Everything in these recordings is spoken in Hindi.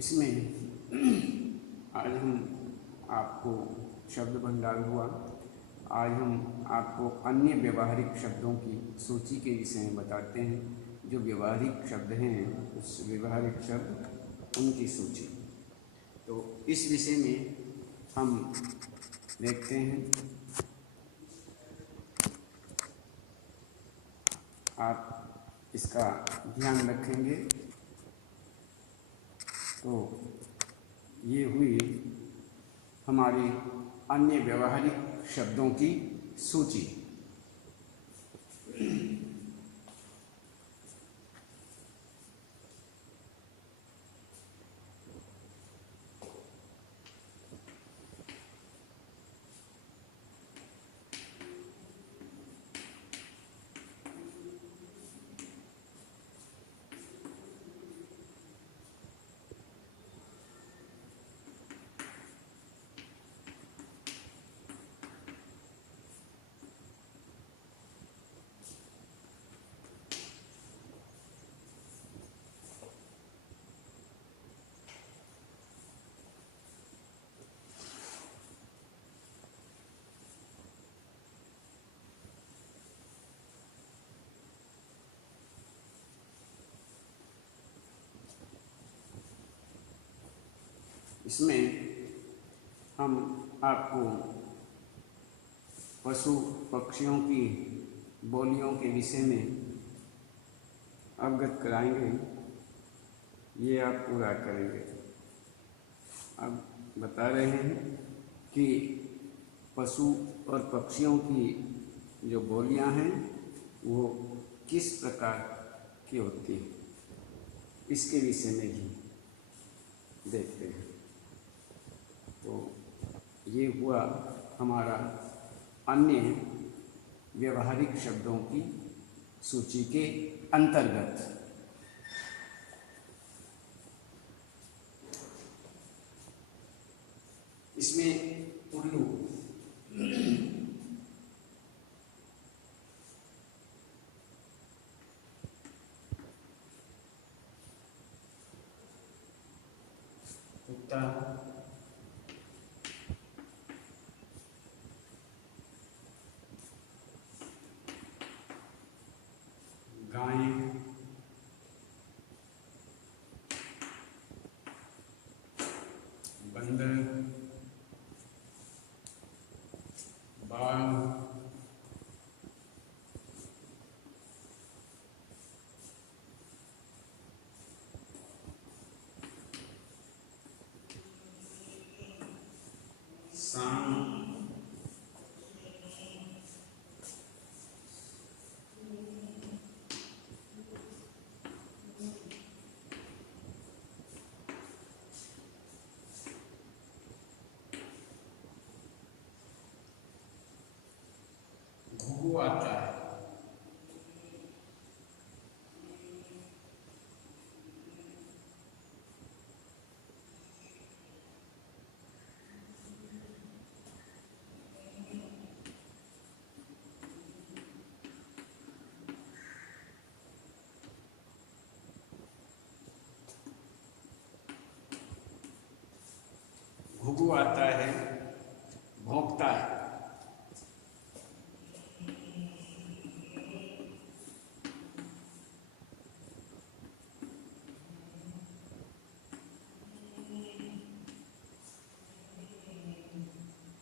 इसमें आज हम आपको शब्द भंडार हुआ। आज हम आपको अन्य व्यवहारिक शब्दों की सूची के विषय में बताते हैं। जो व्यवहारिक शब्द हैं उस व्यवहारिक शब्द उनकी सूची। तो इस विषय में हम देखते हैं। आप इसका ध्यान रखेंगे तो ये हुई हमारी अन्य व्यवहारिक शब्दों की सूची। इसमें हम आपको पशु पक्षियों की बोलियों के विषय में अवगत कराएंगे। ये आप पूरा करेंगे। अब बता रहे हैं कि पशु और पक्षियों की जो बोलियां हैं वो किस प्रकार की होती हैं, इसके विषय में ही देखते हैं। तो ये हुआ हमारा अन्य व्यवहारिक शब्दों की सूची के अंतर्गत। इसमें उल्लू कुत्ता, गाय, बंदर, बाघ, सांप, घुघु आता है। घुघु आता है, भौंकता है।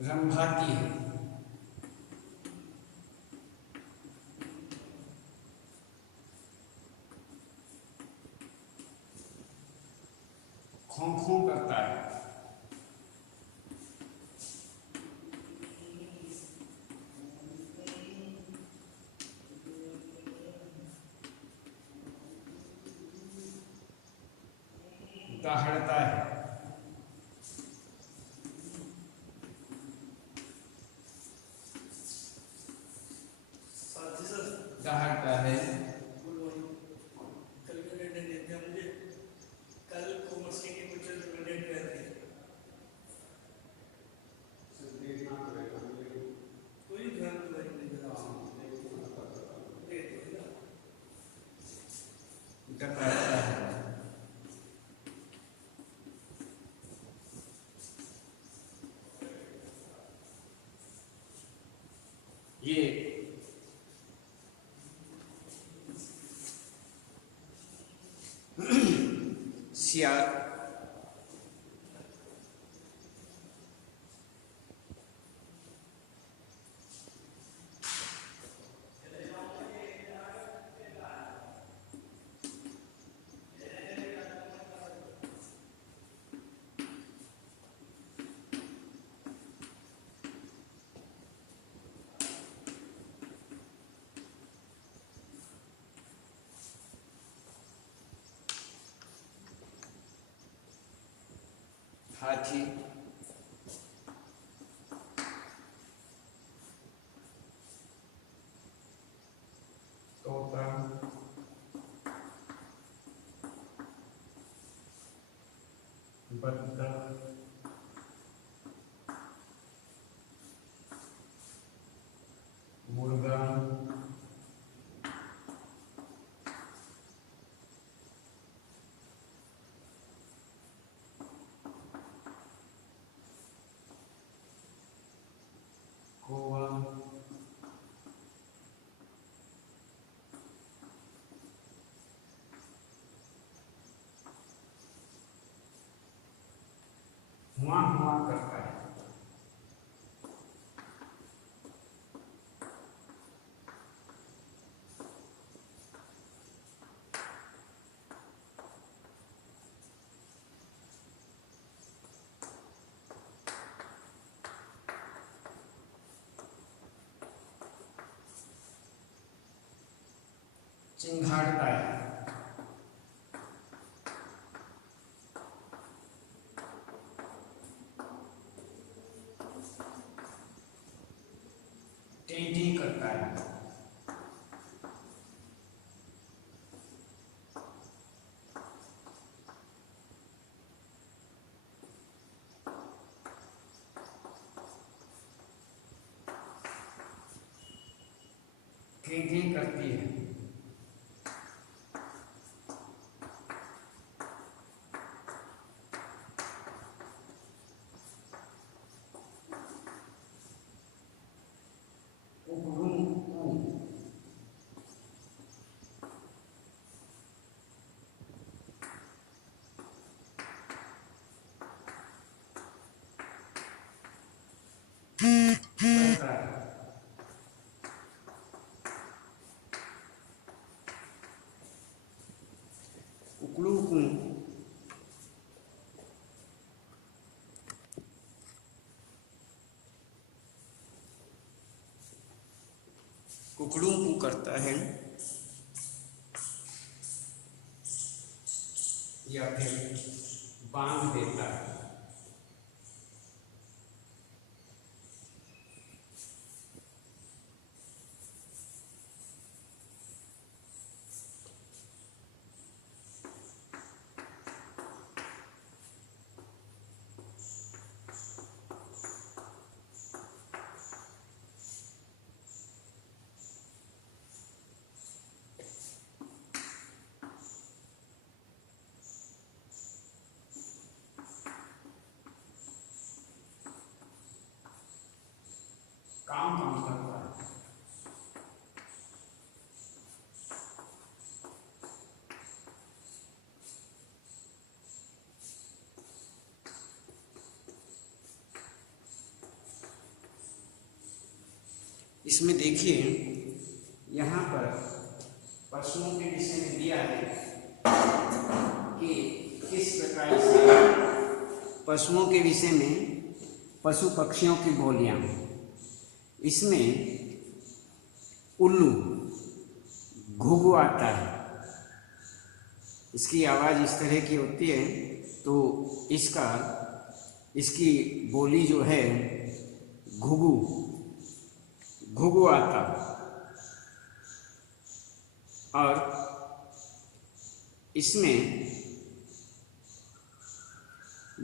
रंभाती है। खों खों करता है। दहाड़ता है। दहाड़ता है। डकारता है। सियार, हाथी, तोता, बत्तख, मुर्गा, कौवा, हुआ करता है। चिंघाड़ता है। टेढ़ी करता है। टेढ़ी करती है। उकड़ू कुकड़ू कू करता है या फिर बांध देता है। काम करता है। इसमें देखिए यहाँ पर पशुओं के विषय में दिया है कि किस प्रकार से पशुओं के विषय में पशु पक्षियों की बोलियां। इसमें उल्लू घुघु आता है। इसकी आवाज़ इस तरह की होती है, तो इसकी बोली जो है घुघु घुघु आता। और इसमें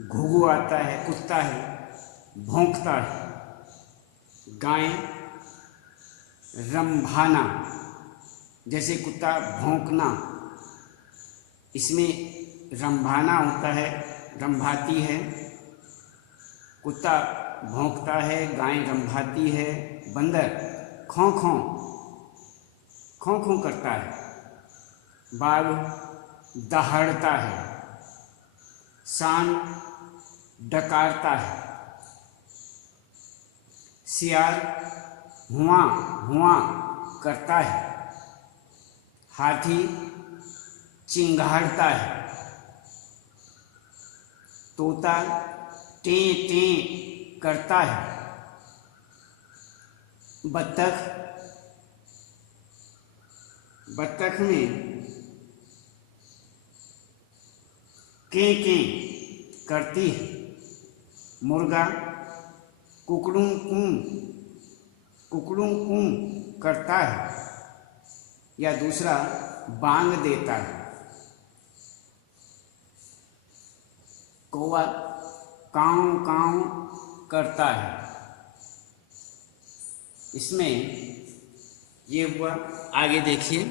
घुघु आता है, कुत्ता है, भौंकता है। गाय रंभाना, जैसे कुत्ता भौंकना, इसमें रंभाना होता है, रंभाती है। कुत्ता भौंकता है, गाय रंभाती है। बंदर खौं खौं खौं खौं करता है। बाघ दहाड़ता है। सांड डकारता है, सियार हुआ हुआ करता है, हाथी चिंघाड़ता है, तोता टे टे करता है, बत्तख में के करती है, मुर्गा कुकड़ू कूं करता है या दूसरा बांग देता है, कौवा काऊ काऊ करता है। इसमें ये हुआ, आगे देखिए।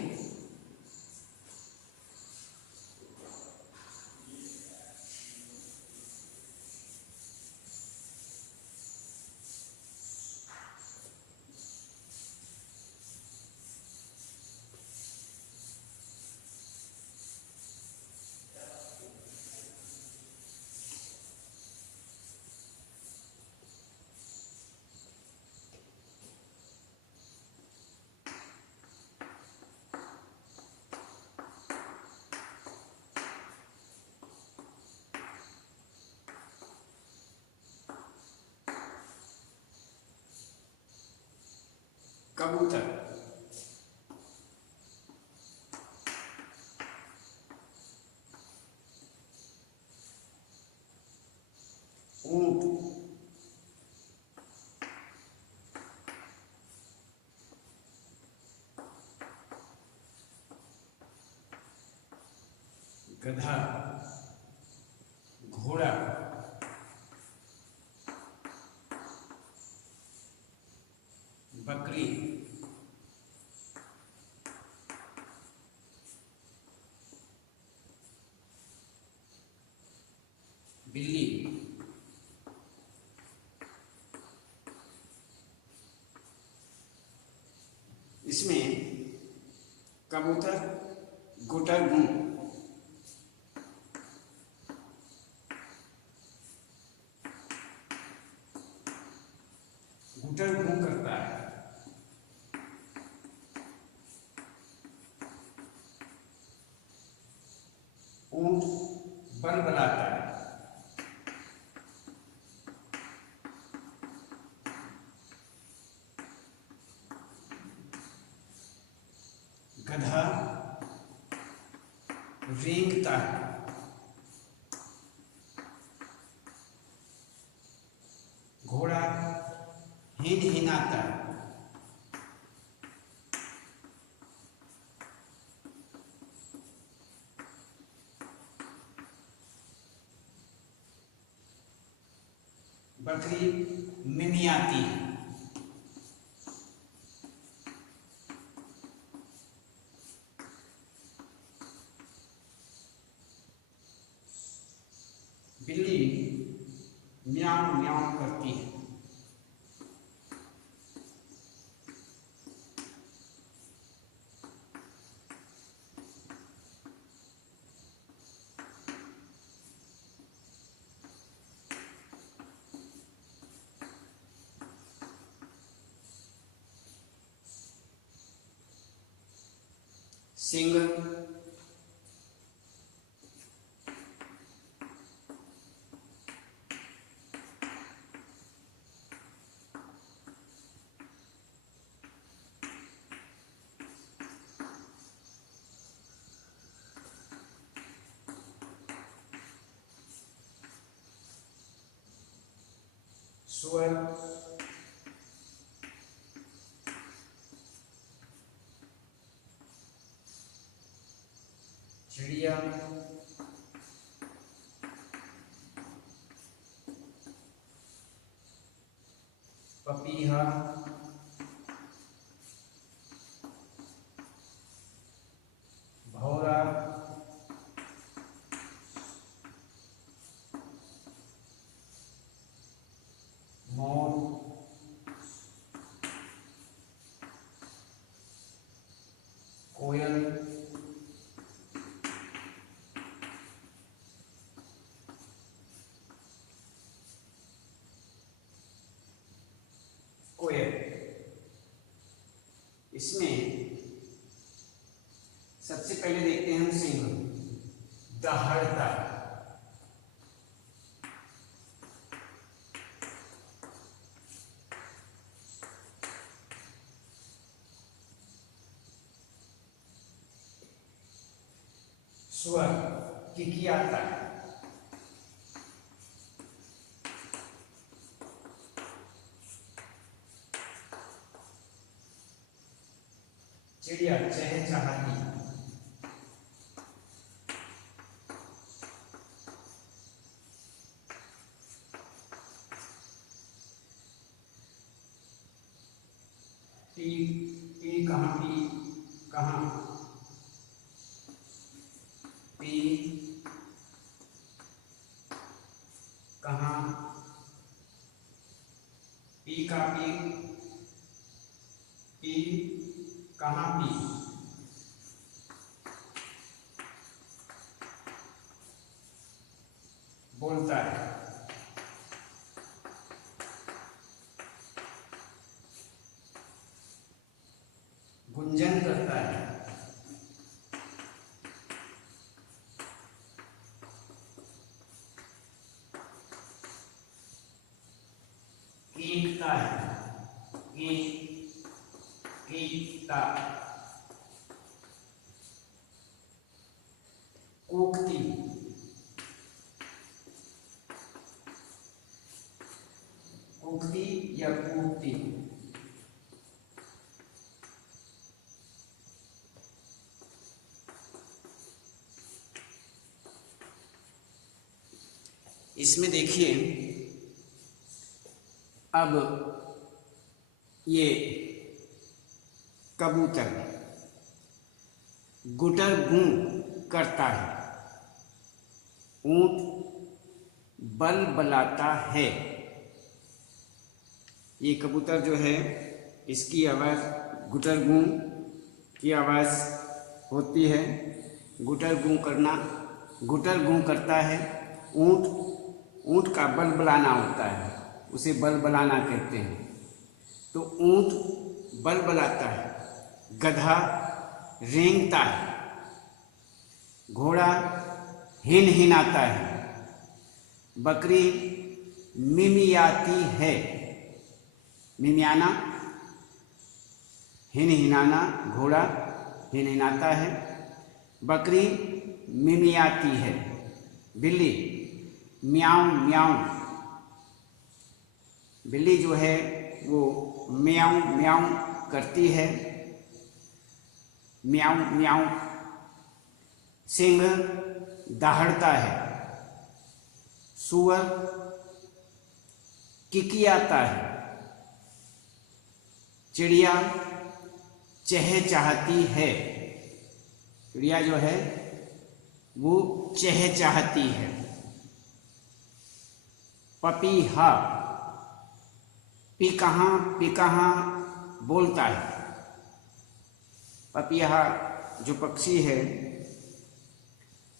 कबूतर, ऊंट, गधा, घोड़ा, बकरी, बिल्ली, इसमें कबूतर गुटरगू, गुटरगू करता है, ऊंट बलबलाता है, गधा रेंगता है, घोड़ा हिनहिनाता है, बकरी मिमियाती है, बिल्ली म्याऊं म्याऊं करती है, सिंह सुअर, चिड़िया, पपीहा, भौरा, मोर, कोयल, इसमें सबसे पहले देखते हैं हम सिंह, दहाड़ता, स्वर, किकियाता, चिड़िया, चहचहाती, पी कहाँ, पी कहाँ, पी का पी कहाँ, पी बोलता है, गुंजन करता है, कीकता है, कीकता, कूकती, कूकती या कूकती, इसमें देखिए अब ये कबूतर गुटर गूं करता है, ऊंट बल बलाता है। ये कबूतर जो है इसकी आवाज़ गुटर गूं की आवाज़ होती है। गुटर गूं करना, गुटर गूं करता है। ऊंट का बल बलाना होता है, उसे बल बलाना कहते हैं। तो ऊंट बल बलाता है, गधा रेंगता है, घोड़ा हिन हिनाता है, बकरी मिमियाती है। मिमियाना, हिन हिनाना, घोड़ा हिन हिनाता है, बकरी मिमियाती है। बिल्ली म्याऊं म्याऊं, बिल्ली जो है वो म्याऊं म्याऊं करती है, म्याऊं म्याऊं। सिंह दहाड़ता है, सूअर किकियाता है, चिड़िया चहचहाती है। चिड़िया जो है वो चहचहाती है। पपीहा पी कहाँ बोलता है। पपीहा जो पक्षी है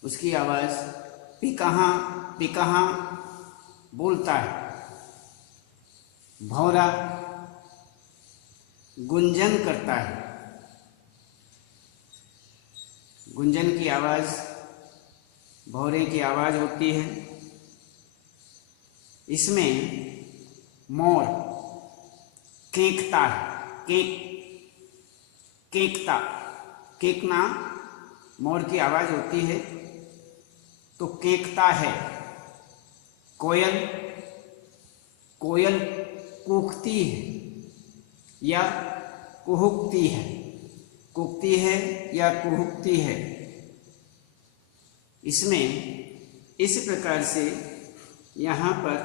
उसकी आवाज़ पी कहाँ बोलता है। भौरा गुंजन करता है। गुंजन की आवाज़ भौरे की आवाज़ होती है। इसमें मोर केंकता है, केंकता, केंकना मोर की आवाज़ होती है तो केंकता है। कोयल कूकती है या कुहुकती है, कूकती है या कुहुकती है। इसमें इस प्रकार से यहाँ पर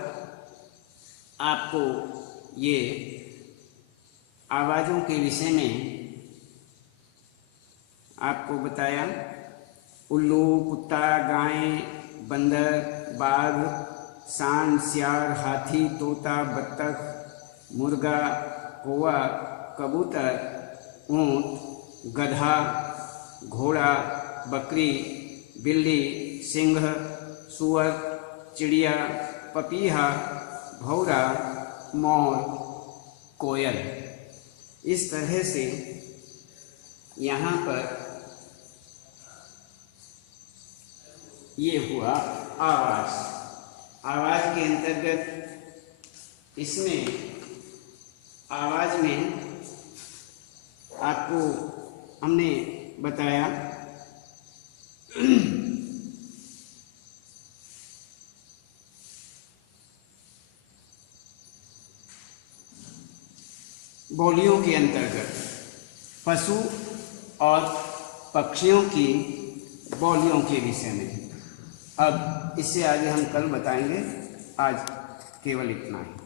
आपको ये आवाज़ों के विषय में आपको बताया। उल्लू, कुत्ता, गाय, बंदर, बाघ, सांड, सियार, हाथी, तोता, बत्तख, मुर्गा, कौवा, कबूतर, ऊंट, गधा, घोड़ा, बकरी, बिल्ली, सिंह, सूअर, चिड़िया, पपीहा, भौरा, मोर, कोयल। इस तरह से यहाँ पर ये हुआ आवाज़। आवाज़ के अंतर्गत इसमें आवाज़ में आपको हमने बताया बोलियों के अंतर्गत पशु और पक्षियों की बोलियों के विषय में। अब इससे आगे हम कल बताएंगे। आज केवल इतना ही।